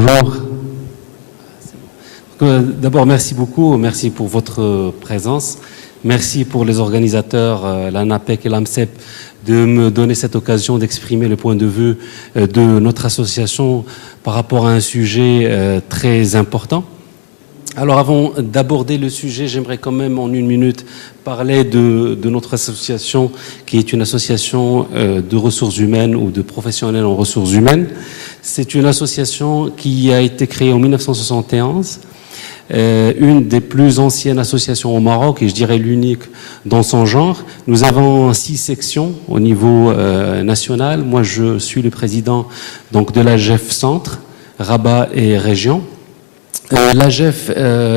Bonjour. D'abord, merci beaucoup. Merci pour votre présence. Merci pour les organisateurs, l'ANAPEC et l'AMCEP, de me donner cette occasion d'exprimer le point de vue de notre association par rapport à un sujet très important. Alors, avant d'aborder le sujet, j'aimerais quand même en une minute parler de notre association, qui est une association de ressources humaines ou de professionnels en ressources humaines. C'est une association qui a été créée en 1971, une des plus anciennes associations au Maroc, et je dirais l'unique dans son genre. Nous avons 6 sections au niveau national. Moi, je suis le président donc, de l'AGEF Centre, Rabat et Région. L'AGEF,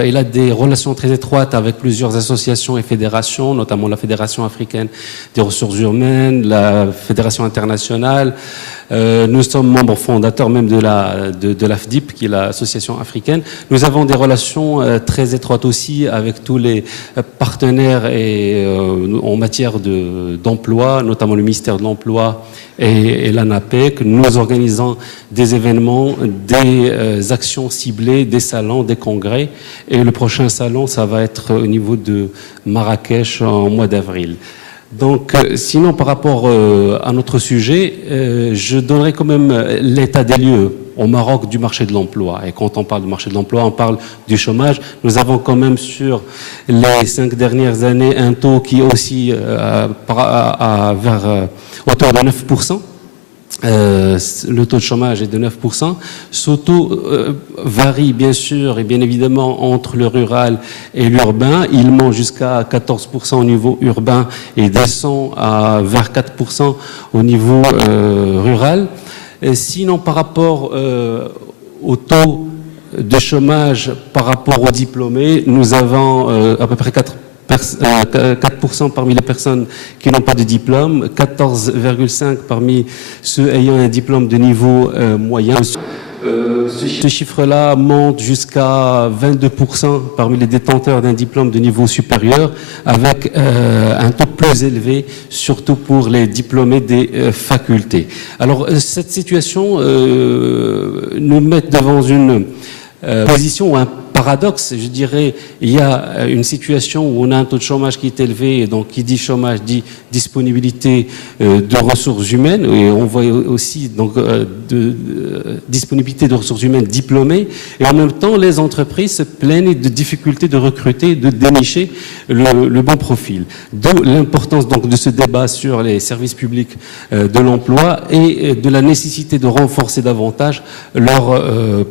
il a des relations très étroites avec plusieurs associations et fédérations, notamment la Fédération africaine des ressources humaines, la Fédération internationale. Nous sommes membres fondateurs même de l'AFDIP, qui est l'association africaine. Nous avons des relations très étroites aussi avec tous les partenaires en matière d'emploi, notamment le ministère de l'Emploi et l'ANAPEC. Nous organisons des événements, des actions ciblées, des salons, des congrès. Et le prochain salon, ça va être au niveau de Marrakech en mois d'avril. Donc, sinon, par rapport à notre sujet, je donnerai quand même l'état des lieux au Maroc du marché de l'emploi. Et quand on parle du marché de l'emploi, on parle du chômage. Nous avons quand même sur les 5 dernières années un taux qui est aussi autour de 9%. Le taux de chômage est de 9%. Ce taux varie bien sûr et bien évidemment entre le rural et l'urbain. Il monte jusqu'à 14% au niveau urbain et descend vers 4% au niveau rural. Sinon, par rapport au taux de chômage par rapport aux diplômés, nous avons à peu près 4% parmi les personnes qui n'ont pas de diplôme, 14,5% parmi ceux ayant un diplôme de niveau moyen. Ce chiffre-là monte jusqu'à 22% parmi les détenteurs d'un diplôme de niveau supérieur, avec un taux plus élevé, surtout pour les diplômés des facultés. Alors, cette situation nous met devant une position ou un paradoxe, je dirais. Il y a une situation où on a un taux de chômage qui est élevé, et donc qui dit chômage dit disponibilité de ressources humaines, et on voit aussi donc disponibilité de ressources humaines diplômées, et en même temps les entreprises se plaignent de difficultés de recruter, de dénicher le bon profil. D'où l'importance donc de ce débat sur les services publics de l'emploi et de la nécessité de renforcer davantage leur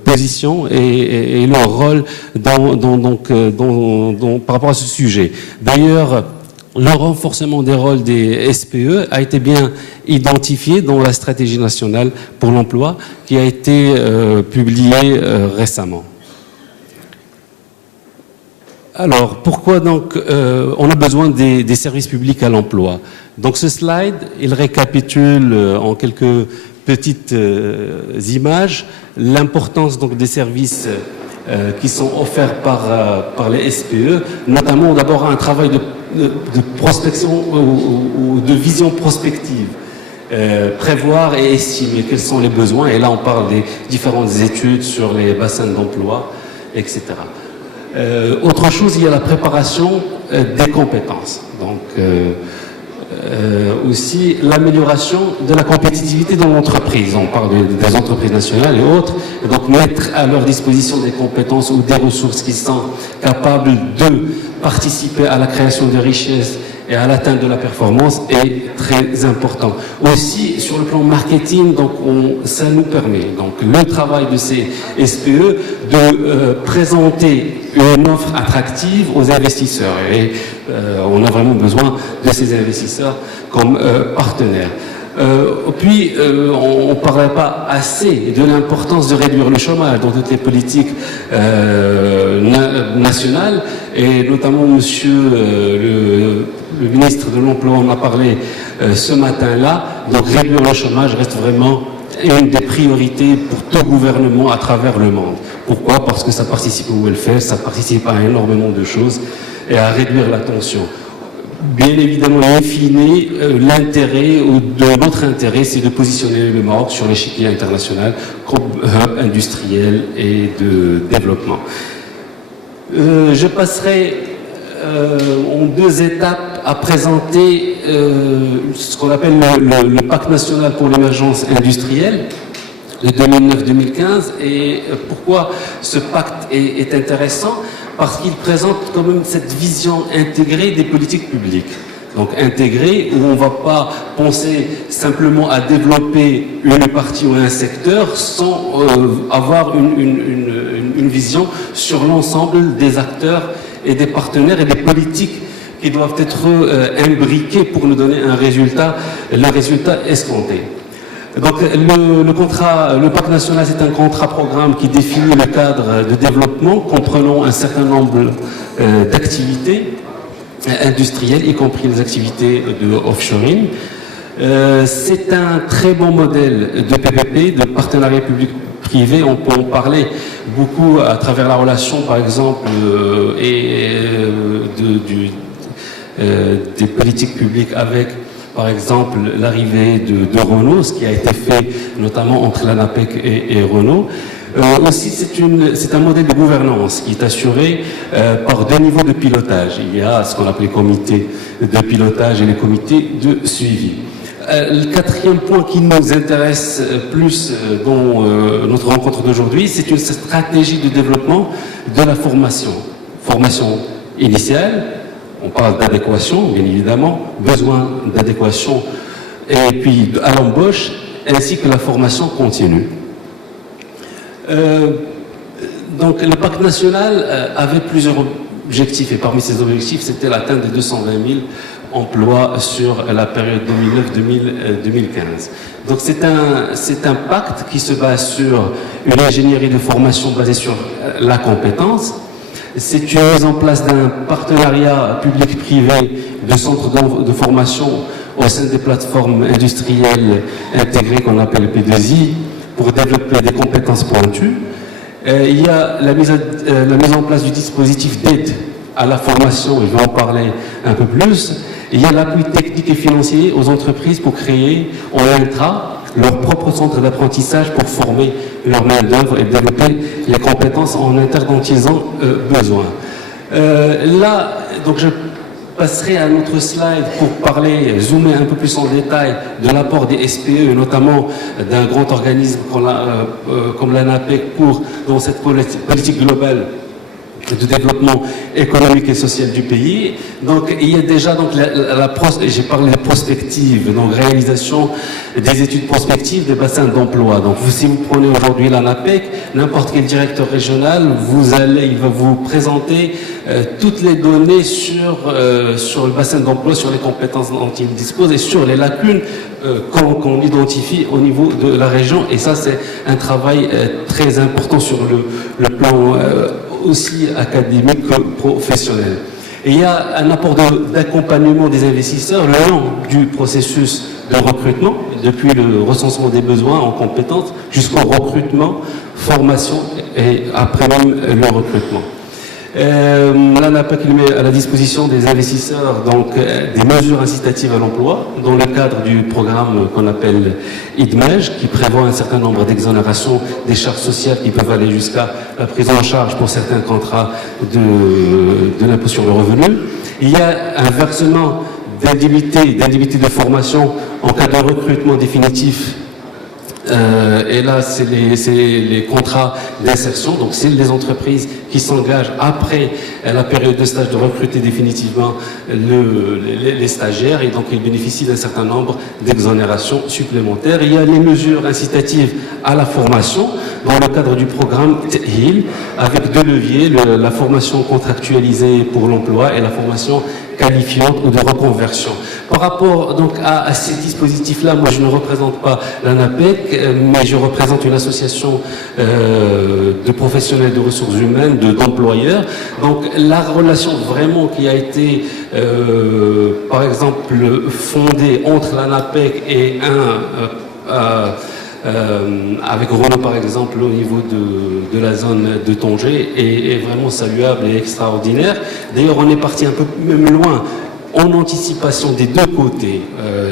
position et leur rôle par rapport à ce sujet. D'ailleurs, le renforcement des rôles des SPE a été bien identifié dans la stratégie nationale pour l'emploi qui a été publiée récemment. Alors, pourquoi donc on a besoin des services publics à l'emploi? Donc ce slide, il récapitule en quelques petites images l'importance donc des services qui sont offerts par les SPE, notamment d'abord un travail de prospection ou de vision prospective, prévoir et estimer quels sont les besoins, et là on parle des différentes études sur les bassins d'emploi, etc. Autre chose, il y a la préparation des compétences, donc aussi l'amélioration de la compétitivité dans l'entreprise. On parle des entreprises nationales et autres, et donc mettre à leur disposition des compétences ou des ressources qui sont capables de participer à la création de richesses et à l'atteinte de la performance est très important. Aussi, sur le plan marketing, donc ça nous permet, donc le travail de ces SPE, de présenter une offre attractive aux investisseurs. Et on a vraiment besoin de ces investisseurs comme partenaires. Puis, on ne parlait pas assez de l'importance de réduire le chômage dans toutes les politiques nationales, et notamment monsieur le ministre de l'Emploi en a parlé ce matin-là. Donc réduire le chômage reste vraiment une des priorités pour tout gouvernement à travers le monde. Pourquoi? Parce que ça participe au welfare, ça participe à énormément de choses et à réduire la tension. bien évidemment, in fine, l'intérêt ou de notre intérêt, c'est de positionner le Maroc sur l'échiquier international comme hub industriel et de développement. Je passerai en deux étapes à présenter ce qu'on appelle le pacte national pour l'émergence industrielle de 2009-2015. Et pourquoi ce pacte est intéressant? Parce qu'il présente quand même cette vision intégrée des politiques publiques. Donc intégrée, où on ne va pas penser simplement à développer une partie ou un secteur sans avoir une vision sur l'ensemble des acteurs et des partenaires et des politiques qui doivent être imbriqués pour nous donner un résultat, le résultat escompté. Donc le pacte national, c'est un contrat-programme qui définit le cadre de développement comprenant un certain nombre d'activités industrielles, y compris les activités de offshoring. C'est un très bon modèle de PPP, de partenariat public-privé. On peut en parler beaucoup à travers la relation, par exemple, des politiques publiques avec, par exemple, l'arrivée de Renault, ce qui a été fait notamment entre l'ANAPEC et Renault. Aussi, c'est un modèle de gouvernance qui est assuré par deux niveaux de pilotage. Il y a ce qu'on appelle les comités de pilotage et les comités de suivi. Le quatrième point qui nous intéresse plus dans notre rencontre d'aujourd'hui, c'est une stratégie de développement de la formation. Formation initiale, on parle d'adéquation, bien évidemment, besoin d'adéquation, et puis à l'embauche, ainsi que la formation continue. Donc le pacte national avait plusieurs objectifs, et parmi ces objectifs, c'était l'atteinte des 220 000 emplois sur la période 2009-2015. Donc c'est un pacte qui se base sur une ingénierie de formation basée sur la compétence. C'est une mise en place d'un partenariat public-privé de centres de formation au sein des plateformes industrielles intégrées qu'on appelle P2I pour développer des compétences pointues. Il y a la mise en place du dispositif d'aide à la formation, je vais en parler un peu plus. Il y a l'appui technique et financier aux entreprises pour créer en intra leur propre centre d'apprentissage pour former leur main-d'œuvre et développer les compétences en interdentisant besoin. Là, donc je passerai à un autre slide pour parler, zoomer un peu plus en détail de l'apport des SPE, notamment d'un grand organisme comme l'ANAPEC dans cette politique globale de développement économique et social du pays. Donc il y a déjà donc j'ai parlé de prospective, donc réalisation des études prospectives des bassins d'emploi. Donc si vous prenez aujourd'hui l'ANAPEC, n'importe quel directeur régional, il va vous présenter toutes les données sur le bassin d'emploi, sur les compétences dont il dispose et sur les lacunes qu'on identifie au niveau de la région. Et ça, c'est un travail très important sur le plan aussi académique que professionnel. Et il y a un apport d'accompagnement des investisseurs le long du processus de recrutement, depuis le recensement des besoins en compétences jusqu'au recrutement, formation et après même le recrutement. L'ANAPEC met à la disposition des investisseurs donc des mesures incitatives à l'emploi dans le cadre du programme qu'on appelle IDMEJ, qui prévoit un certain nombre d'exonérations des charges sociales qui peuvent aller jusqu'à la prise en charge pour certains contrats de l'impôt sur le revenu. Il y a un versement d'indemnité de formation en cas de recrutement définitif. Et là, c'est les contrats d'insertion. Donc, c'est les entreprises qui s'engagent après la période de stage de recruter définitivement les stagiaires. Et donc, ils bénéficient d'un certain nombre d'exonérations supplémentaires. Il y a les mesures incitatives à la formation dans le cadre du programme THIL, avec deux leviers, la formation contractualisée pour l'emploi et la formation qualifiante ou de reconversion. Par rapport donc à ces dispositifs-là, moi je ne représente pas l'ANAPEC, mais je représente une association de professionnels de ressources humaines, d'employeurs. Donc la relation vraiment qui a été, par exemple, fondée entre l'ANAPEC et avec Renault par exemple au niveau de la zone de Tanger est vraiment saluable et extraordinaire. D'ailleurs on est parti un peu même loin en anticipation des deux côtés.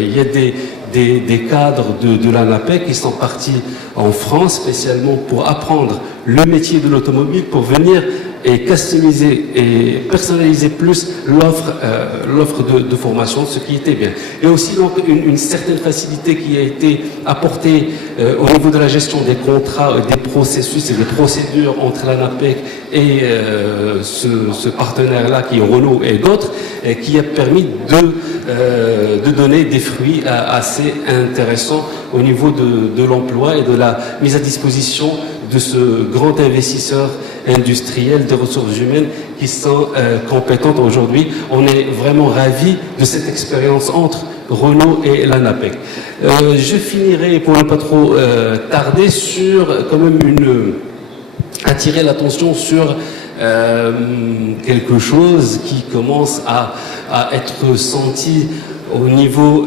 Il y a des cadres de l'ANAPEC qui sont partis en France spécialement pour apprendre le métier de l'automobile, pour venir et customiser et personnaliser plus l'offre de formation, ce qui était bien. Et aussi donc une certaine facilité qui a été apportée au niveau de la gestion des contrats, des processus et des procédures entre l'ANAPEC et ce partenaire-là qui est Renault et d'autres, qui a permis de donner des fruits assez intéressants au niveau de l'emploi et de la mise à disposition de ce grand investisseur industriel des ressources humaines qui sont compétentes aujourd'hui. On est vraiment ravis de cette expérience entre Renault et l'ANAPEC. Je finirai, pour ne pas trop tarder, sur quand même attirer l'attention sur quelque chose qui commence à être senti au niveau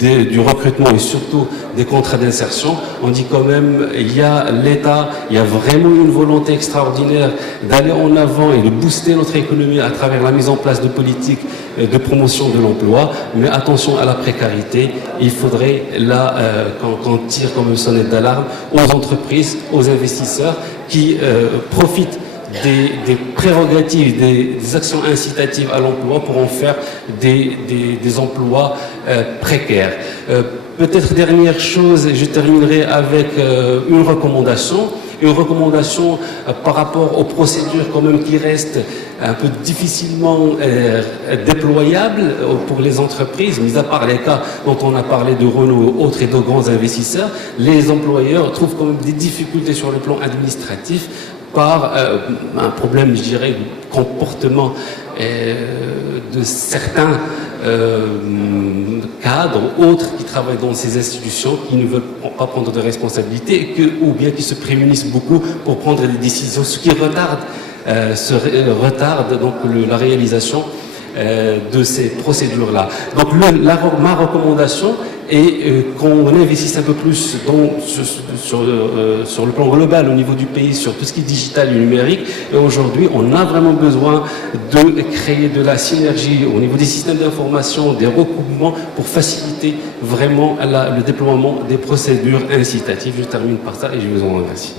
du recrutement et surtout des contrats d'insertion. On dit quand même, il y a l'État, il y a vraiment une volonté extraordinaire d'aller en avant et de booster notre économie à travers la mise en place de politiques de promotion de l'emploi, mais attention à la précarité. Il faudrait là qu'on tire comme une sonnette d'alarme aux entreprises, aux investisseurs qui profitent des prérogatives, des actions incitatives à l'emploi pour en faire des emplois précaires. Peut-être dernière chose, je terminerai avec une recommandation. Une recommandation par rapport aux procédures quand même qui restent un peu difficilement déployables pour les entreprises, mis à part les cas dont on a parlé de Renault, autres et de grands investisseurs. Les employeurs trouvent quand même des difficultés sur le plan administratif par un problème, je dirais, de comportement de certains cadres, autres qui travaillent dans ces institutions, qui ne veulent pas prendre de responsabilités, ou bien qui se prémunissent beaucoup pour prendre des décisions, ce qui retarde donc la réalisation de ces procédures-là. Donc ma recommandation est qu'on investisse un peu plus sur le plan global au niveau du pays, sur tout ce qui est digital et numérique. Et aujourd'hui, on a vraiment besoin de créer de la synergie au niveau des systèmes d'information, des recoupements pour faciliter vraiment le déploiement des procédures incitatives. Je termine par ça et je vous en remercie.